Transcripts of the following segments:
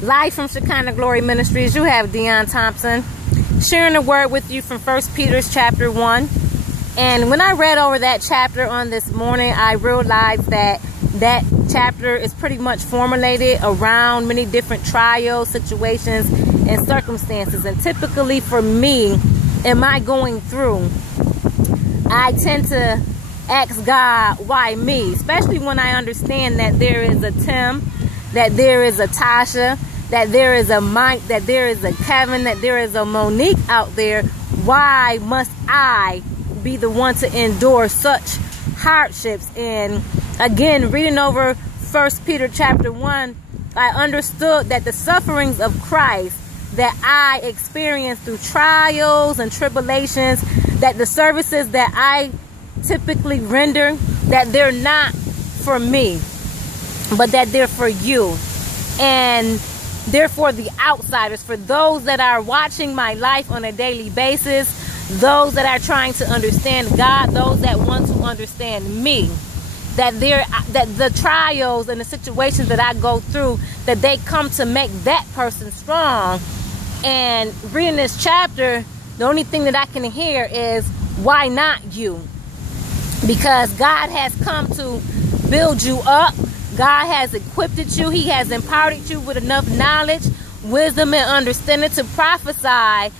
Live from Shekinah Glory Ministries, you have Dion Thompson sharing the word with you from 1 Peter chapter 1. And when I read over that chapter on this morning, I realized that that chapter is pretty much formulated around many different trials, situations, and circumstances. And typically for me, am I going through, I tend to ask God, why me? Especially when I understand that there is a Tim, that there is a Tasha, that there is a Mike, that there is a Kevin, that there is a Monique out there. Why must I be the one to endure such hardships? And again, reading over 1 Peter chapter 1, I understood that the sufferings of Christ that I experienced through trials and tribulations, that the services that I typically render, that they're not for me, but that they're for you. And they're for the outsiders, for those that are watching my life on a daily basis, those that are trying to understand God, those that want to understand me, that the trials and the situations that I go through, that they come to make that person strong. And reading this chapter, the only thing that I can hear is, why not you? Because God has come to build you up. God has equipped you. He has empowered you with enough knowledge, wisdom, and understanding to prophesy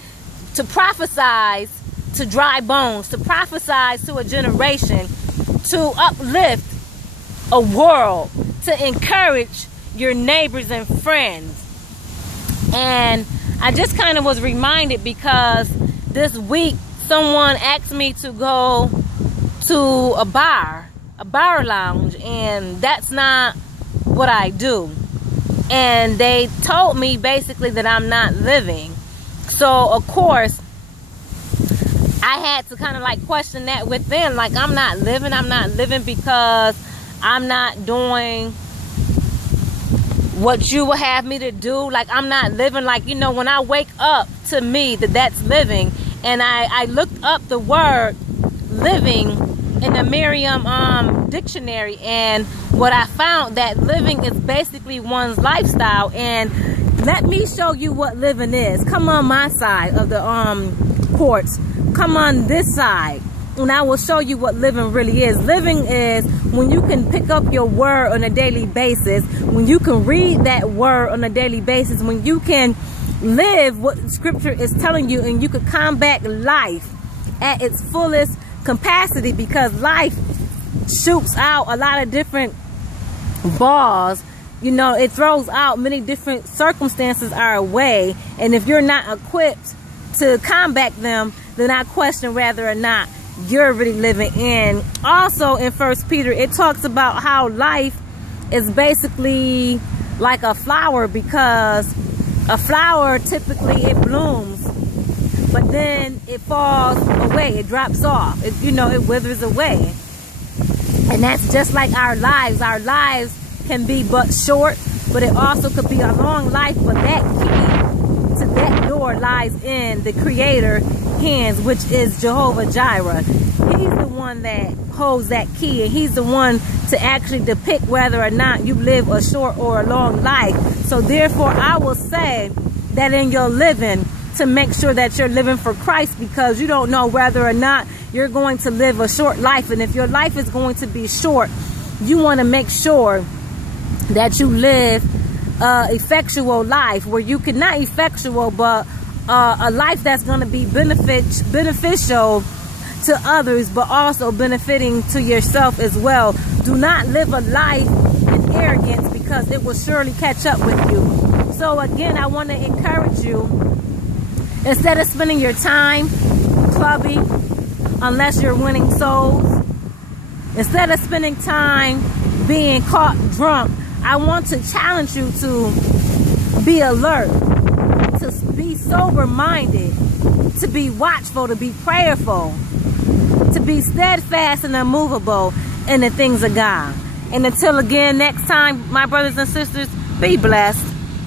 to dry bones, to prophesy to a generation, to uplift a world, to encourage your neighbors and friends. And I just kind of was reminded because this week someone asked me to go to a bar lounge, and that's not what I do. And they told me basically that I'm not living. So of course I had to kind of like question that with them, like, I'm not living because I'm not doing what you will have me to do. Like, I'm not living, like, you know, when I wake up, to me that's living. And I looked up the word living in the Merriam dictionary, and what I found, that living is basically one's lifestyle. And let me show you what living is. Come on my side of the courts. Come on this side, and I will show you what living really is. Living is when you can pick up your word on a daily basis, when you can read that word on a daily basis, when you can live what scripture is telling you, and you can combat life at its fullest capacity, because life shoots out a lot of different balls. You know, it throws out many different circumstances our way, and if you're not equipped to combat them, then I question whether or not you're really living in. Also in 1 Peter, it talks about how life is basically like a flower, because a flower typically it blooms, but then it falls away, it drops off, it withers away. And that's just like our lives. Our lives can be but short, but it also could be a long life. But that key to that door lies in the Creator hands, which is Jehovah Jireh. He's the one that holds that key, and he's the one to actually depict whether or not you live a short or a long life. So therefore, I will say that in your living, to make sure that you're living for Christ, because you don't know whether or not you're going to live a short life. And if your life is going to be short, you want to make sure that you live effectual life, where you can, not effectual, but a life that's going to be beneficial to others, but also benefiting to yourself as well. Do not live a life in arrogance, because it will surely catch up with you. So again, I want to encourage you, instead of spending your time clubbing, unless you're winning souls, instead of spending time being caught drunk, I want to challenge you to be alert, to be sober-minded, to be watchful, to be prayerful, to be steadfast and immovable in the things of God. And until again next time, my brothers and sisters, be blessed.